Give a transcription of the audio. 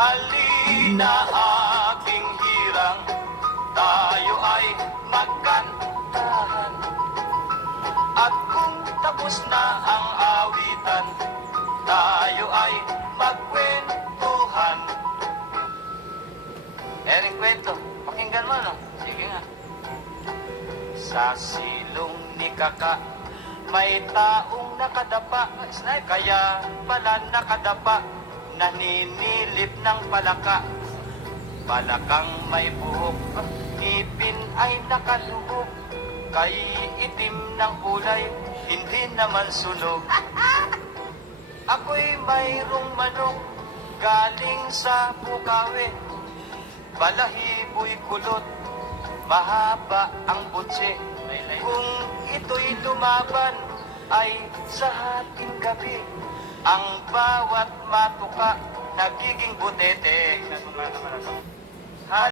Halina aking hirang, tayo ay magkantahan. At kung tapos na ang awitan, tayo ay magkwentuhan. Ering kwento, pakinggan mo, no? Sige nga. Sa silong ni Kaka, may taong nakadapa. Kaya pala nakadapa, naninilip ng palaka. Palakang may buhok, ngipin ay nakalubog. Kay itim ng kulay, hindi naman sunog. Ako'y mayroong manok, galing sa Bukawi. Balahibo'y kulot, mahaba ang butse. Kung ito'y lumaban, ay sa hating gabi. Ang bawat matuka, nagiging butete.